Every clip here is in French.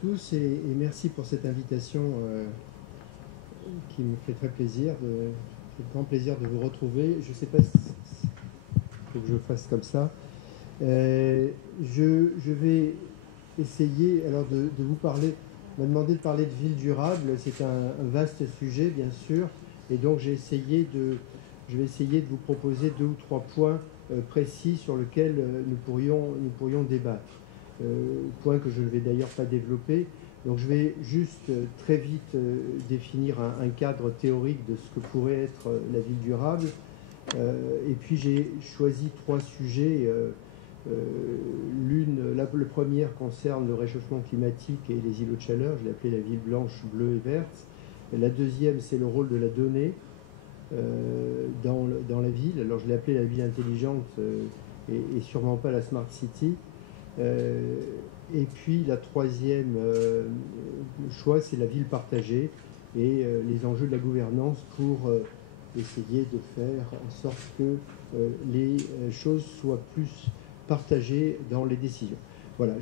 tous et merci pour cette invitation qui me fait très plaisir, grand plaisir de vous retrouver. Je ne sais pas si il faut que je fasse comme ça. Je vais essayer alors de vous parler. On m'a demandé de parler de ville durable. C'est un vaste sujet, bien sûr, et donc je vais essayer de vous proposer 2 ou 3 points précis sur lesquels nous pourrions débattre. Point que je ne vais d'ailleurs pas développer. Donc je vais juste très vite définir un cadre théorique de ce que pourrait être la ville durable. Et puis j'ai choisi 3 sujets. La première concerne le réchauffement climatique et les îlots de chaleur. Je l'ai appelée la ville blanche, bleue et verte. La deuxième, c'est le rôle de la donnée dans la ville. Alors je l'ai appelée la ville intelligente et sûrement pas la smart city. Et puis la troisième choix, c'est la ville partagée et les enjeux de la gouvernance pour essayer de faire en sorte que les choses soient plus partagées dans les décisions. Voilà.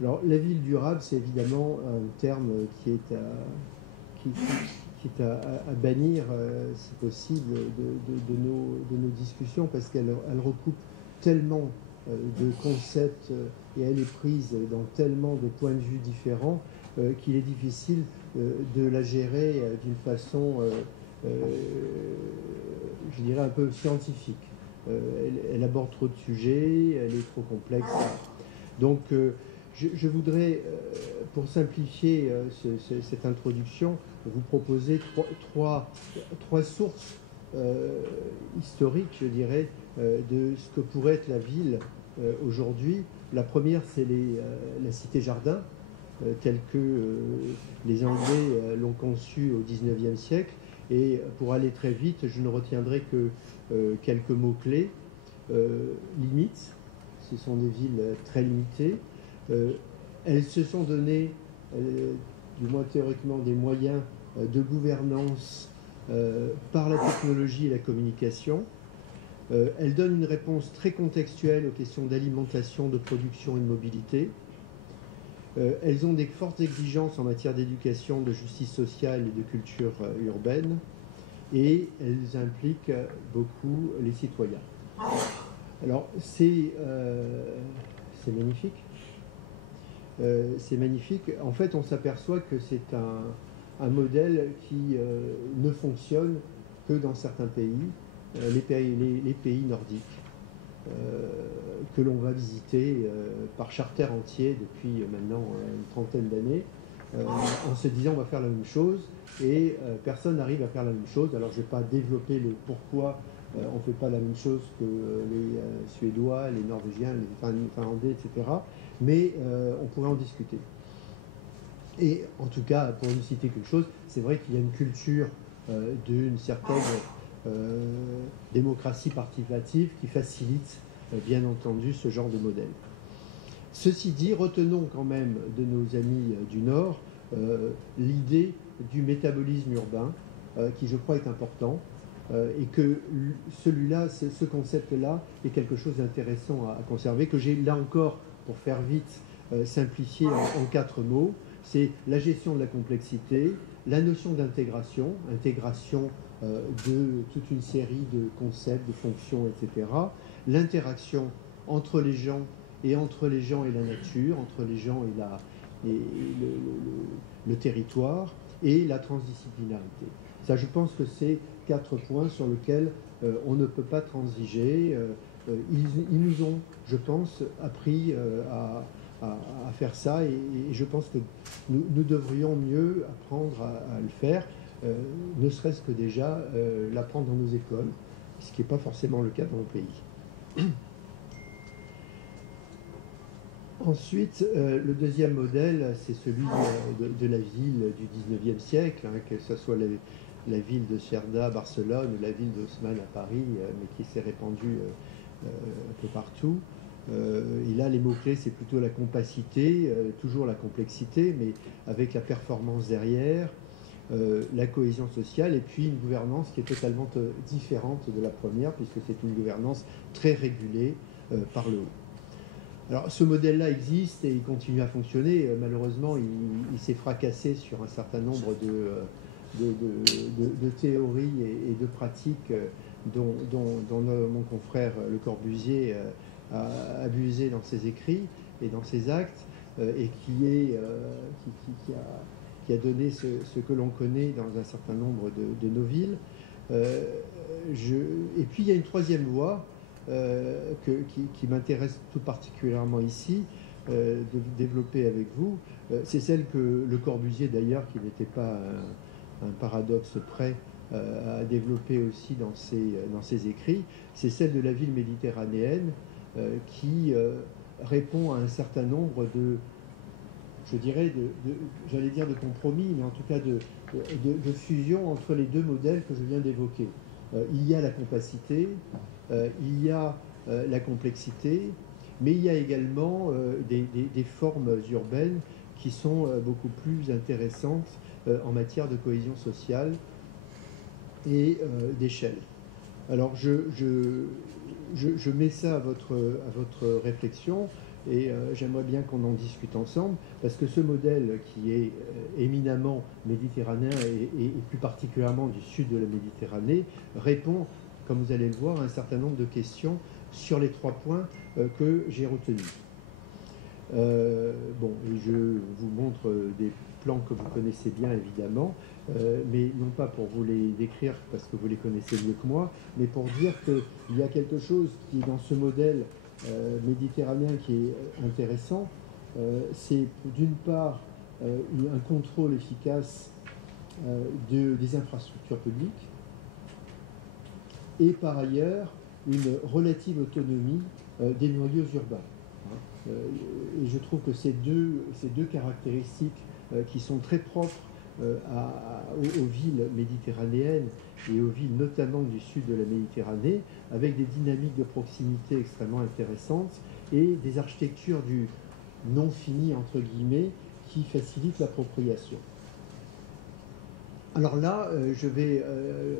Alors la ville durable, c'est évidemment un terme qui est à bannir, si possible, de nos discussions, parce qu'elle recoupe tellement de concepts et elle est prise dans tellement de points de vue différents qu'il est difficile de la gérer d'une façon, je dirais, un peu scientifique. Elle aborde trop de sujets, elle est trop complexe. Donc je voudrais, pour simplifier cette introduction, vous proposer trois sources historiques, je dirais, de ce que pourrait être la ville aujourd'hui. La première, c'est la cité-jardin, telle que les Anglais l'ont conçue au XIXe siècle. Et pour aller très vite, je ne retiendrai que quelques mots-clés. Limites, ce sont des villes très limitées. Elles se sont données, du moins théoriquement, des moyens de gouvernance par la technologie et la communication. Elles donnent une réponse très contextuelle aux questions d'alimentation, de production et de mobilité. Elles ont des fortes exigences en matière d'éducation, de justice sociale et de culture urbaine. Et elles impliquent beaucoup les citoyens. Alors, c'est magnifique. C'est magnifique. En fait, on s'aperçoit que c'est un modèle qui ne fonctionne que dans certains pays, les pays nordiques, que l'on va visiter par charter entier depuis maintenant une trentaine d'années, en se disant on va faire la même chose, et personne n'arrive à faire la même chose. Alors je ne vais pas développer le pourquoi on ne fait pas la même chose que les Suédois, les Norvégiens, les Finlandais, etc. Mais on pourrait en discuter. Et en tout cas, pour nous citer quelque chose, c'est vrai qu'il y a une culture d'une certaine démocratie participative qui facilite, bien entendu, ce genre de modèle. Ceci dit, retenons quand même de nos amis du Nord l'idée du métabolisme urbain, qui je crois est important, et que celui-là, ce concept-là est quelque chose d'intéressant à conserver, que j'ai là encore, pour faire vite, simplifié en 4 mots. C'est la gestion de la complexité, la notion d'intégration, intégration de toute une série de concepts, de fonctions, etc. L'interaction entre les gens et entre les gens et la nature, entre les gens et le territoire, et la transdisciplinarité. Ça, je pense que c'est 4 points sur lesquels on ne peut pas transiger. Ils nous ont, je pense, appris à faire ça, et je pense que nous devrions mieux apprendre à le faire, ne serait-ce que déjà l'apprendre dans nos écoles, ce qui n'est pas forcément le cas dans nos pays. Ensuite, le deuxième modèle, c'est celui de la ville du XIXe siècle, que ce soit la ville de Cerdà à Barcelone ou la ville d'Haussmann à Paris, mais qui s'est répandue un peu partout. Et là, les mots-clés, c'est plutôt la compacité, toujours la complexité, mais avec la performance derrière, la cohésion sociale, et puis une gouvernance qui est totalement différente de la première, puisque c'est une gouvernance très régulée par le haut. Alors, ce modèle-là existe et il continue à fonctionner. Malheureusement, il s'est fracassé sur un certain nombre de théories et de pratiques dont mon confrère Le Corbusier a abusé dans ses écrits et dans ses actes, et qui a donné ce que l'on connaît dans un certain nombre de nos villes. Et puis il y a une troisième voie qui m'intéresse tout particulièrement ici, de développer avec vous. C'est celle que Le Corbusier, d'ailleurs, qui n'était pas un paradoxe près, a développé aussi dans ses écrits. C'est celle de la ville méditerranéenne qui répond à un certain nombre je dirais, j'allais dire de compromis, mais en tout cas de fusion entre les deux modèles que je viens d'évoquer. Il y a la compacité, il y a la complexité, mais il y a également des formes urbaines qui sont beaucoup plus intéressantes en matière de cohésion sociale et d'échelle. Alors je mets ça à votre réflexion, et j'aimerais bien qu'on en discute ensemble, parce que ce modèle qui est éminemment méditerranéen et plus particulièrement du sud de la Méditerranée répond, comme vous allez le voir, à un certain nombre de questions sur les 3 points que j'ai retenus. Bon, je vous montre des plans que vous connaissez bien évidemment, mais non pas pour vous les décrire parce que vous les connaissez mieux que moi, mais pour dire qu'il y a quelque chose qui est dans ce modèle méditerranéen qui est intéressant. C'est d'une part un contrôle efficace des infrastructures publiques, et par ailleurs une relative autonomie des noyaux urbains. Et je trouve que ces deux caractéristiques qui sont très propres aux villes méditerranéennes et aux villes notamment du sud de la Méditerranée, avec des dynamiques de proximité extrêmement intéressantes et des architectures du non fini, entre guillemets, qui facilitent l'appropriation. Alors là, je vais,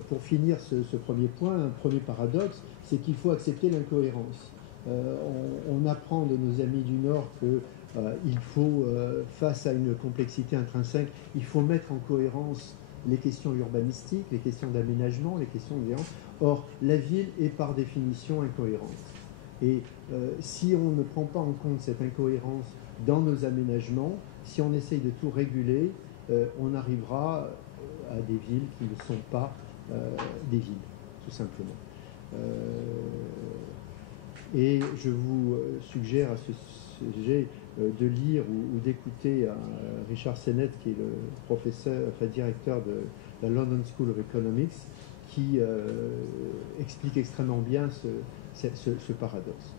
pour finir ce premier point, un premier paradoxe, c'est qu'il faut accepter l'incohérence. On apprend de nos amis du Nord qu'il faut, face à une complexité intrinsèque, il faut mettre en cohérence les questions urbanistiques, les questions d'aménagement, les questions de violence. Or, la ville est par définition incohérente. Et si on ne prend pas en compte cette incohérence dans nos aménagements, si on essaye de tout réguler, on arrivera à des villes qui ne sont pas des villes, tout simplement. Et je vous suggère à ce sujet de lire ou d'écouter Richard Sennett, qui est le professeur, enfin directeur de la London School of Economics, qui explique extrêmement bien ce paradoxe.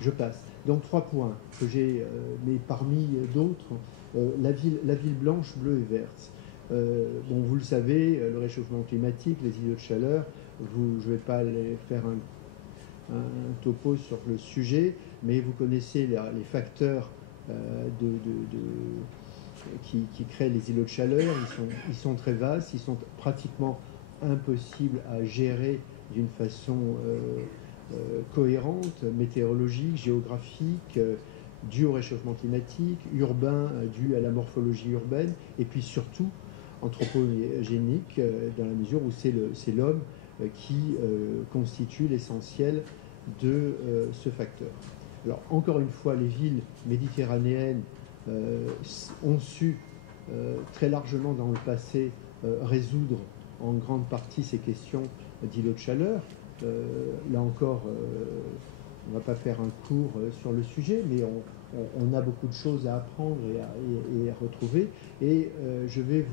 Je passe. Donc 3 points que j'ai, mais parmi d'autres, la ville blanche, bleue et verte. Bon, vous le savez, le réchauffement climatique, les îlots de chaleur, je ne vais pas aller faire un topo sur le sujet, mais vous connaissez les facteurs qui créent les îlots de chaleur. Ils sont très vastes, ils sont pratiquement impossibles à gérer d'une façon cohérente, météorologique, géographique, due au réchauffement climatique, urbain, dû à la morphologie urbaine, et puis surtout anthropogénique, dans la mesure où c'est l'homme qui constitue l'essentiel de ce facteur. Alors, encore une fois, les villes méditerranéennes ont su très largement dans le passé résoudre en grande partie ces questions d'îlots de chaleur. Là encore, on ne va pas faire un cours sur le sujet, mais on a beaucoup de choses à apprendre et à retrouver. Et je vais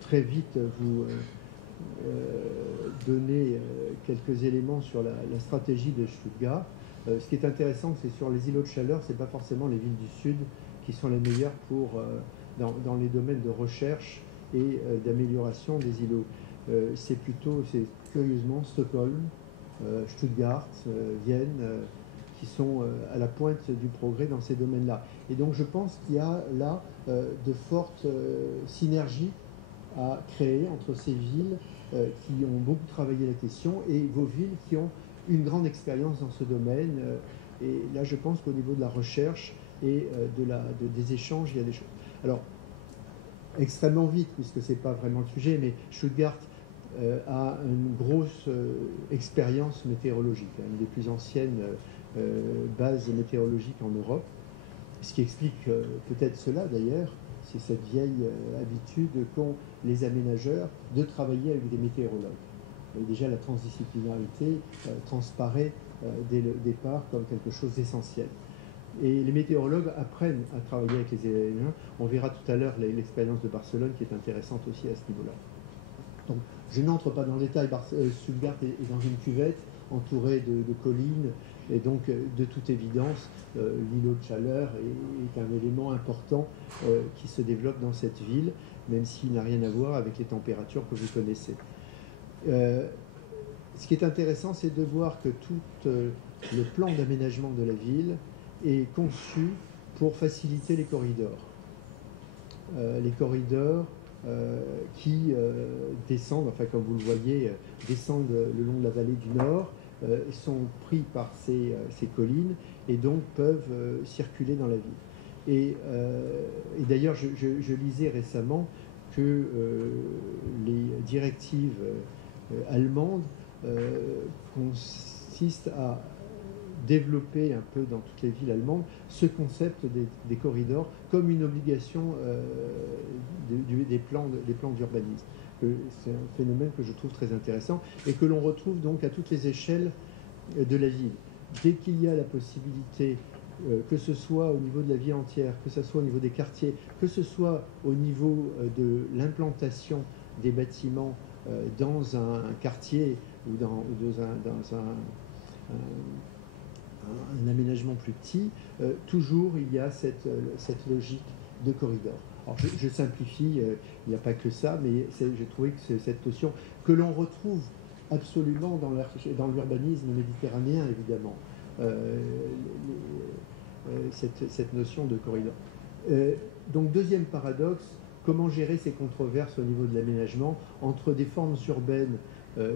très vite vous donner quelques éléments sur la stratégie de Stuttgart. Ce qui est intéressant, c'est sur les îlots de chaleur, ce n'est pas forcément les villes du Sud qui sont les meilleures dans les domaines de recherche et d'amélioration des îlots. C'est curieusement Stockholm, Stuttgart, Vienne, qui sont à la pointe du progrès dans ces domaines-là. Et donc je pense qu'il y a là de fortes synergies à créer entre ces villes qui ont beaucoup travaillé la question et vos villes qui ont une grande expérience dans ce domaine. Et là, je pense qu'au niveau de la recherche et des échanges, il y a des choses. Alors, extrêmement vite, puisque ce n'est pas vraiment le sujet, mais Stuttgart a une grosse expérience météorologique, une des plus anciennes bases météorologiques en Europe. Ce qui explique peut-être cela d'ailleurs, c'est cette vieille habitude qu'ont les aménageurs de travailler avec des météorologues. Et déjà, la transdisciplinarité transparaît dès le départ comme quelque chose d'essentiel. Et les météorologues apprennent à travailler avec les aménageurs. On verra tout à l'heure l'expérience de Barcelone qui est intéressante aussi à ce niveau-là. Donc, je n'entre pas dans le détail. Stuttgart est dans une cuvette entourée de collines, et donc, de toute évidence, l'îlot de chaleur est un élément important qui se développe dans cette ville, même s'il n'a rien à voir avec les températures que vous connaissez. Ce qui est intéressant, c'est de voir que tout le plan d'aménagement de la ville est conçu pour faciliter les corridors. Les corridors qui descendent, enfin comme vous le voyez, descendent le long de la vallée du Nord, sont pris par ces collines et donc peuvent circuler dans la ville. Et d'ailleurs, je lisais récemment que les directives allemandes consistent à développer un peu dans toutes les villes allemandes ce concept des corridors comme une obligation des plans d'urbanisme. C'est un phénomène que je trouve très intéressant et que l'on retrouve donc à toutes les échelles de la ville. Dès qu'il y a la possibilité, que ce soit au niveau de la ville entière, que ce soit au niveau des quartiers, que ce soit au niveau de l'implantation des bâtiments dans un quartier ou dans un aménagement plus petit, toujours il y a cette logique de corridor. Alors je simplifie, il n'y a pas que ça, mais j'ai trouvé que c'est cette notion que l'on retrouve absolument dans l'urbanisme méditerranéen, évidemment, cette notion de corridor. Donc deuxième paradoxe, comment gérer ces controverses au niveau de l'aménagement entre des formes urbaines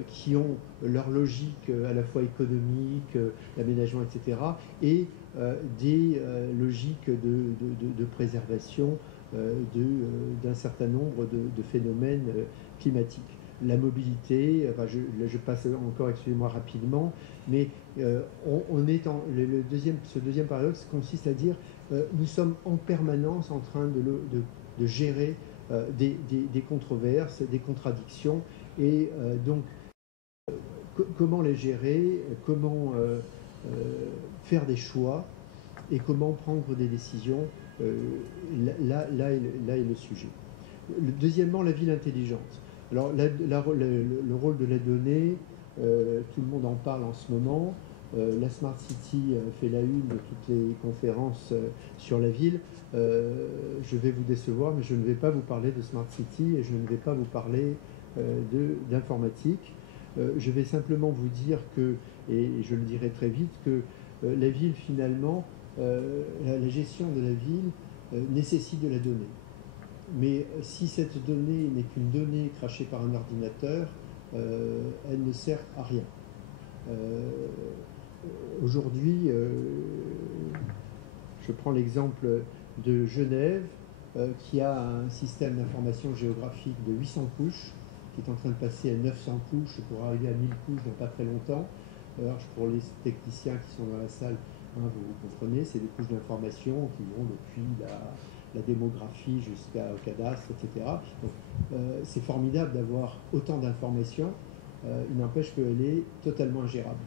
qui ont leur logique à la fois économique, l'aménagement, etc., et des logiques de préservation d'un certain nombre de phénomènes climatiques. La mobilité, enfin je passe encore, excusez-moi, rapidement, mais ce deuxième paradoxe consiste à dire nous sommes en permanence en train de gérer des controverses, des contradictions, et donc comment les gérer, comment faire des choix et comment prendre des décisions, là est le sujet. Deuxièmement, la ville intelligente. Alors le rôle de la donnée, tout le monde en parle en ce moment. La Smart City fait la une de toutes les conférences sur la ville. Je vais vous décevoir, mais je ne vais pas vous parler de Smart City et je ne vais pas vous parler d'informatique. Je vais simplement vous dire que, et je le dirai très vite, que la ville finalement, la gestion de la ville nécessite de la donnée. Mais si cette donnée n'est qu'une donnée crachée par un ordinateur, elle ne sert à rien. Aujourd'hui, je prends l'exemple de Genève, qui a un système d'information géographique de 800 couches, qui est en train de passer à 900 couches pour arriver à 1000 couches dans pas très longtemps. Alors, pour les techniciens qui sont dans la salle, vous comprenez, c'est des couches d'information qui vont depuis la démographie jusqu'au cadastre, etc. Donc, c'est formidable d'avoir autant d'informations. Il n'empêche qu'elle est totalement ingérable.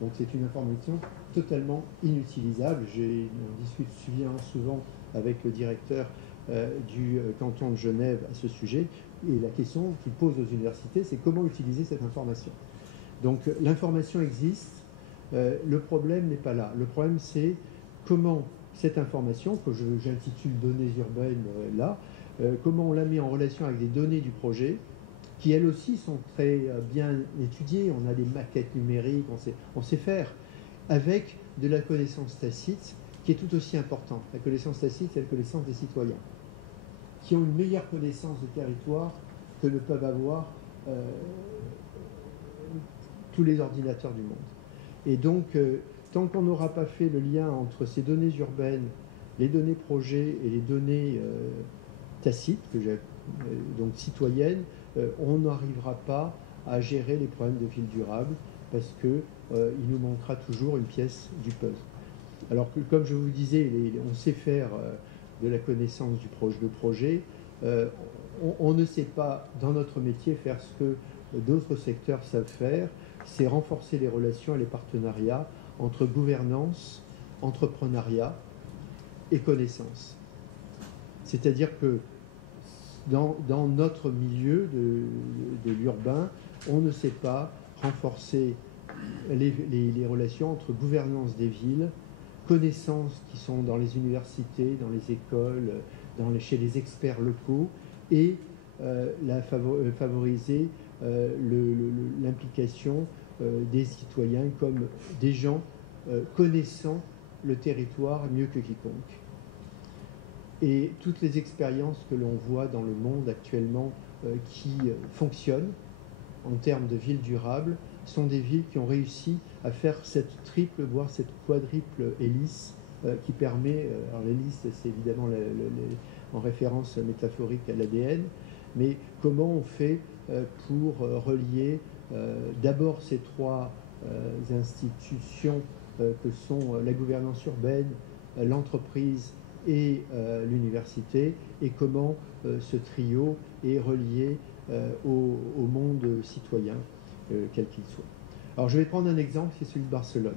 Donc c'est une information totalement inutilisable. On discute souvent avec le directeur du canton de Genève à ce sujet. Et la question qu'il pose aux universités, c'est comment utiliser cette information. Donc l'information existe. Le problème n'est pas là. Le problème, c'est comment cette information, que j'intitule données urbaines là, comment on la met en relation avec des données du projet, qui elles aussi sont très bien étudiées. On a des maquettes numériques, on sait faire, avec de la connaissance tacite, qui est tout aussi importante. La connaissance tacite, c'est la connaissance des citoyens, qui ont une meilleure connaissance du territoire que ne peuvent avoir tous les ordinateurs du monde. Et donc, tant qu'on n'aura pas fait le lien entre ces données urbaines, les données projets et les données tacites, donc citoyennes, on n'arrivera pas à gérer les problèmes de ville durable parce qu'il nous manquera toujours une pièce du puzzle. Alors que, comme je vous disais, on sait faire de la connaissance de projet. On ne sait pas, dans notre métier, faire ce que d'autres secteurs savent faire, c'est renforcer les relations et les partenariats entre gouvernance, entrepreneuriat et connaissance. C'est-à-dire que dans notre milieu de l'urbain, on ne sait pas renforcer les relations entre gouvernance des villes, connaissances qui sont dans les universités, dans les écoles, chez les experts locaux, et favoriser l'implication des citoyens comme des gens connaissant le territoire mieux que quiconque. Et toutes les expériences que l'on voit dans le monde actuellement qui fonctionnent en termes de villes durables sont des villes qui ont réussi à faire cette triple, voire cette quadruple hélice qui permet, alors l'hélice c'est évidemment en référence métaphorique à l'ADN, mais comment on fait pour relier d'abord ces trois institutions que sont la gouvernance urbaine, l'entreprise et l'université, et comment ce trio est relié au monde citoyen, quel qu'il soit. Alors je vais prendre un exemple, c'est celui de Barcelone.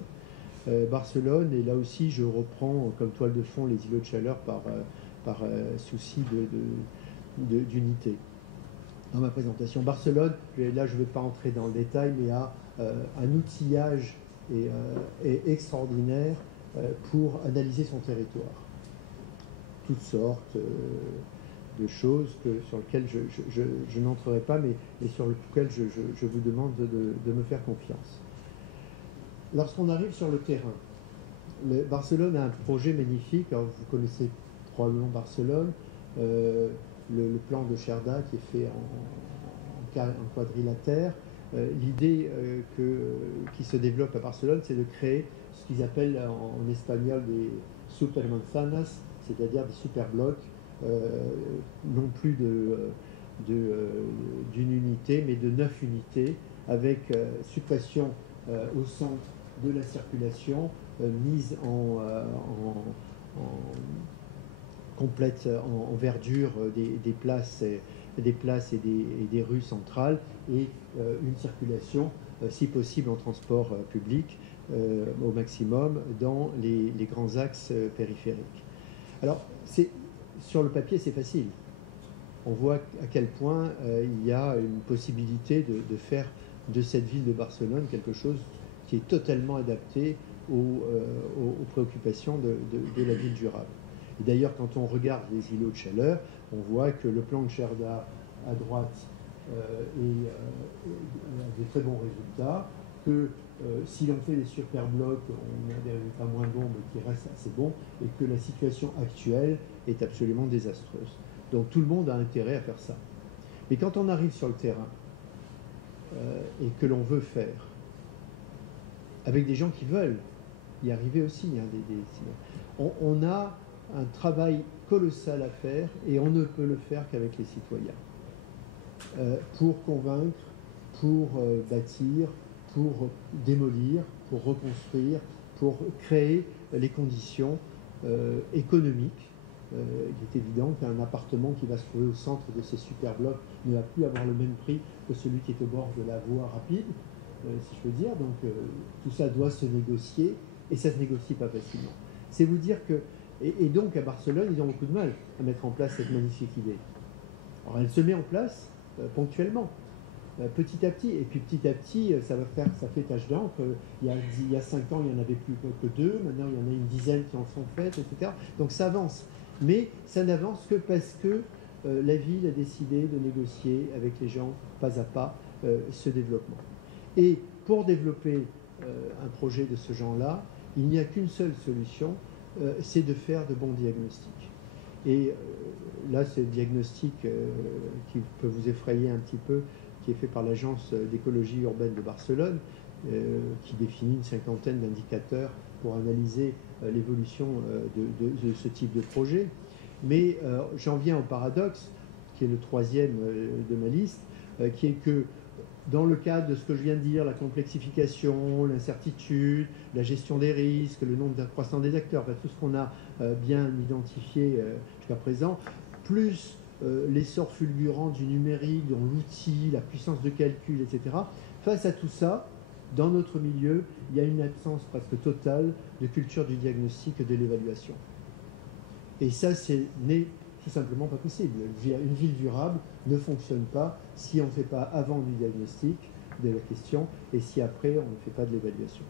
Barcelone, et là aussi je reprends comme toile de fond les îlots de chaleur par souci d'unité. Dans ma présentation, Barcelone, là je ne vais pas entrer dans le détail, mais a un outillage extraordinaire pour analyser son territoire. Toutes sortes de choses sur lesquelles je n'entrerai pas, mais sur lesquelles je vous demande de me faire confiance. Lorsqu'on arrive sur le terrain, Barcelone a un projet magnifique. Alors vous connaissez probablement Barcelone, le plan de Xerda qui est fait en quadrilatère. L'idée qui se développe à Barcelone, c'est de créer ce qu'ils appellent en espagnol des supermanzanas, c'est-à-dire des super blocs, non plus d'une unité, mais de 9 unités, avec suppression au centre de la circulation, mise en complète en verdure des places et des rues centrales, et une circulation, si possible en transport public, au maximum dans les grands axes périphériques. Alors, sur le papier, c'est facile. On voit à quel point il y a une possibilité de faire de cette ville de Barcelone quelque chose qui est totalement adapté aux préoccupations de la ville durable. Et d'ailleurs, quand on regarde les îlots de chaleur, on voit que le plan de Xerda à droite a des très bons résultats, que si l'on fait des super blocs, on a des résultats moins bons, mais qui restent assez bons, et que la situation actuelle est absolument désastreuse. Donc tout le monde a intérêt à faire ça. Mais quand on arrive sur le terrain et que l'on veut faire, avec des gens qui veulent y arriver aussi, hein, on a un travail colossal à faire, et on ne peut le faire qu'avec les citoyens. Pour convaincre, pour bâtir, pour démolir, pour reconstruire, pour créer les conditions économiques. Il est évident qu'un appartement qui va se trouver au centre de ces super blocs ne va plus avoir le même prix que celui qui est au bord de la voie rapide, si je peux dire. Donc tout ça doit se négocier, et ça ne se négocie pas facilement. C'est vous dire que... Et donc à Barcelone, ils ont beaucoup de mal à mettre en place cette magnifique idée. Alors elle se met en place ponctuellement, petit à petit, et puis petit à petit, ça fait tache d'encre. Il y a 5 ans, il n'y en avait plus que 2, maintenant il y en a une dizaine qui en sont faites, etc. Donc ça avance, mais ça n'avance que parce que la ville a décidé de négocier avec les gens, pas à pas, ce développement. Et pour développer un projet de ce genre-là, il n'y a qu'une seule solution, c'est de faire de bons diagnostics. Et là, c'est le diagnostic qui peut vous effrayer un petit peu, qui est fait par l'Agence d'écologie urbaine de Barcelone, qui définit une 50aine d'indicateurs pour analyser l'évolution de ce type de projet. Mais j'en viens au paradoxe, qui est le troisième de ma liste, qui est que dans le cadre de ce que je viens de dire, la complexification, l'incertitude, la gestion des risques, le nombre croissant des acteurs, tout ce qu'on a bien identifié jusqu'à présent, plus l'essor fulgurant du numérique, dont l'outil, la puissance de calcul, etc. Face à tout ça, dans notre milieu, il y a une absence presque totale de culture du diagnostic et de l'évaluation. Et ça, n'est tout simplement pas possible. Une ville durable ne fonctionne pas si on ne fait pas avant du diagnostic de la question et si après on ne fait pas de l'évaluation.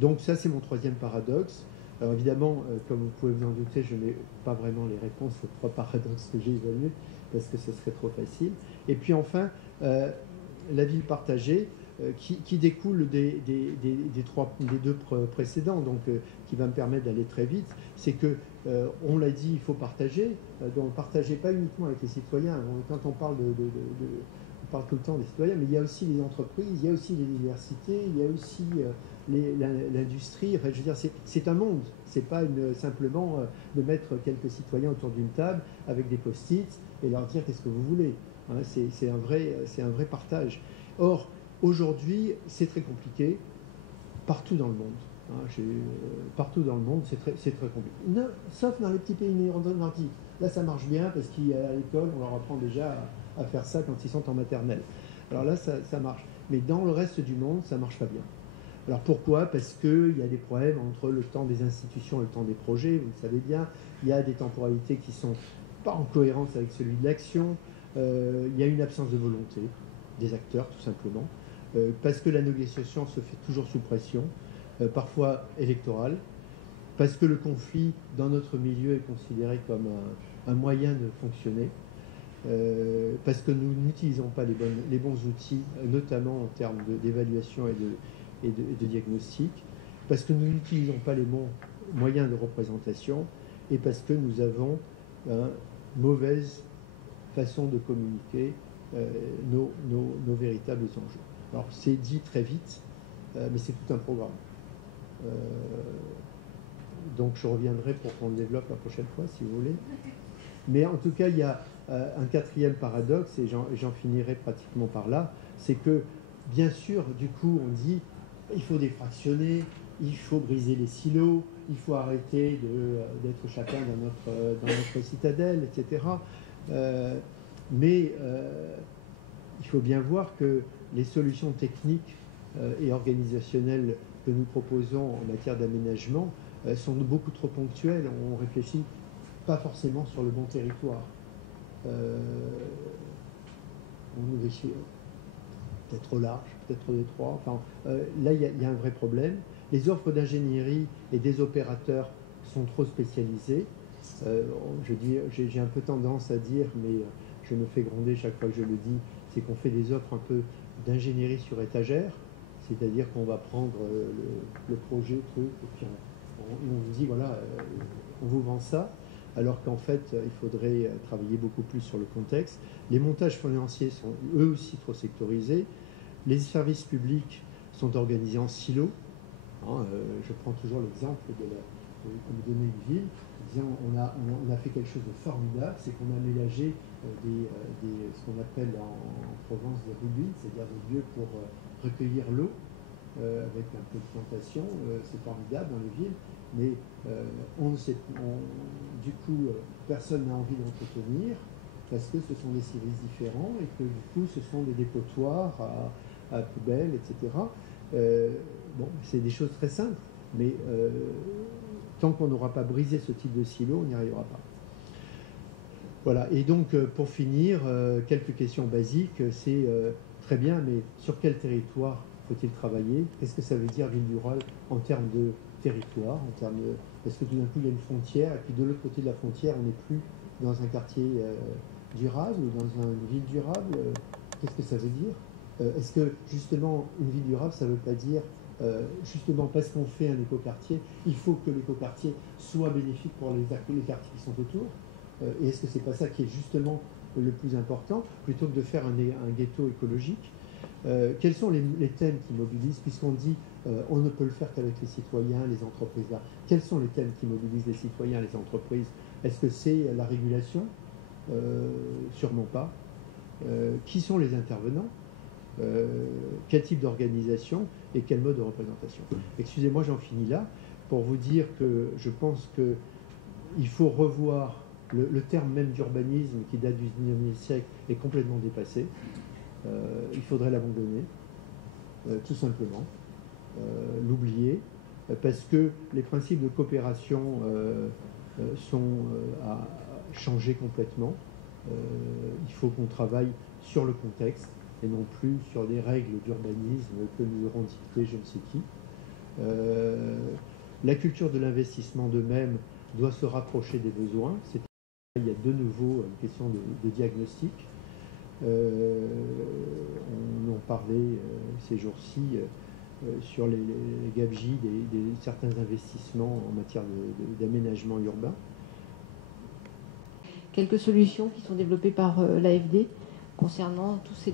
Donc ça, c'est mon troisième paradoxe. Alors évidemment, comme vous pouvez vous en douter, je n'ai pas vraiment les réponses aux trois paradoxes que j'ai évalués parce que ce serait trop facile. Et puis enfin, la ville partagée, qui découle des deux précédents, donc qui va me permettre d'aller très vite, c'est que, on l'a dit, il faut partager, donc partager pas uniquement avec les citoyens. Quand on parle on parle tout le temps des citoyens, mais il y a aussi les entreprises, il y a aussi les universités, il y a aussi l'industrie. Enfin, je veux dire, c'est un monde, c'est pas simplement de mettre quelques citoyens autour d'une table avec des post-it et leur dire qu'est-ce que vous voulez. Hein, c'est un vrai partage. Or, aujourd'hui, c'est très compliqué partout dans le monde. Hein, partout dans le monde, c'est très compliqué. Non, sauf dans les petits pays nordiques. Là, ça marche bien parce qu'à l'école, on leur apprend déjà à faire ça quand ils sont en maternelle. Alors là, ça marche. Mais dans le reste du monde, ça ne marche pas bien. Alors pourquoi? Parce qu'il y a des problèmes entre le temps des institutions et le temps des projets, vous le savez bien. Il y a des temporalités qui ne sont pas en cohérence avec celui de l'action. Il y a une absence de volonté des acteurs, tout simplement. Parce que la négociation se fait toujours sous pression, parfois électorale, parce que le conflit dans notre milieu est considéré comme un moyen de fonctionner, parce que nous n'utilisons pas les bons outils, notamment en termes d'évaluation et de diagnostic, parce que nous n'utilisons pas les bons moyens de représentation, et parce que nous avons une mauvaise façon de communiquer nos véritables enjeux. Alors c'est dit très vite, mais c'est tout un programme. Donc je reviendrai pour qu'on le développe la prochaine fois, si vous voulez. Mais en tout cas, il y a un quatrième paradoxe, et j'en finirai pratiquement par là, c'est que, bien sûr, du coup, on dit il faut défractionner, il faut briser les silos, il faut arrêter d'être chacun dans notre citadelle, etc. Mais il faut bien voir que les solutions techniques et organisationnelles que nous proposons en matière d'aménagement sont beaucoup trop ponctuelles. On réfléchit pas forcément sur le bon territoire. On réfléchit peut-être trop large, peut-être trop étroit. Enfin, là, il y a un vrai problème. Les offres d'ingénierie et des opérateurs sont trop spécialisées. J'ai un peu tendance à dire, mais je me fais gronder chaque fois que je le dis, c'est qu'on fait des offres un peu d'ingénierie sur étagère, c'est-à-dire qu'on va prendre le projet, truc, et puis on vous dit, voilà, on vous vend ça, alors qu'en fait, il faudrait travailler beaucoup plus sur le contexte. Les montages financiers sont eux aussi trop sectorisés. Les services publics sont organisés en silos. Je prends toujours l'exemple de me donner une ville. On a fait quelque chose de formidable, c'est qu'on a aménagé ce qu'on appelle en Provence des ruines, c'est-à-dire des lieux pour recueillir l'eau avec un peu de plantation. C'est formidable dans les villes, mais du coup, personne n'a envie d'entretenir parce que ce sont des services différents et que du coup, ce sont des dépotoirs à poubelles, etc. Bon, c'est des choses très simples, mais tant qu'on n'aura pas brisé ce type de silo, on n'y arrivera pas. Voilà, et donc pour finir, quelques questions basiques. C'est très bien, mais sur quel territoire faut-il travailler? Qu'est-ce que ça veut dire ville durable en termes de territoire, parce que tout d'un coup il y a une frontière, et puis de l'autre côté de la frontière, on n'est plus dans un quartier durable ou dans une ville durable. Qu'est-ce que ça veut dire? Est-ce que justement une ville durable, ça ne veut pas dire justement parce qu'on fait un écoquartier, il faut que l'écoquartier soit bénéfique pour les quartiers qui sont autour? Et est-ce que c'est pas ça qui est justement le plus important, plutôt que de faire un ghetto écologique? Quels sont les thèmes qui mobilisent, puisqu'on dit On ne peut le faire qu'avec les citoyens, les entreprises. Quels sont les thèmes qui mobilisent les citoyens, les entreprises? Est-ce que c'est la régulation? Sûrement pas. Qui sont les intervenants? Quel type d'organisation et quel mode de représentation? Excusez-moi, j'en finis là pour vous dire que je pense qu'il faut revoir le terme même d'urbanisme qui date du 19e siècle est complètement dépassé. Il faudrait l'abandonner, tout simplement, l'oublier, parce que les principes de coopération sont à changer complètement. Il faut qu'on travaille sur le contexte et non plus sur des règles d'urbanisme que nous aurons dictées je ne sais qui. La culture de l'investissement de même doit se rapprocher des besoins. Il y a de nouveau une question de diagnostic. On en parlait ces jours-ci sur les gabegies certains investissements en matière d'aménagement urbain. Quelques solutions qui sont développées par l'AFD concernant tous ces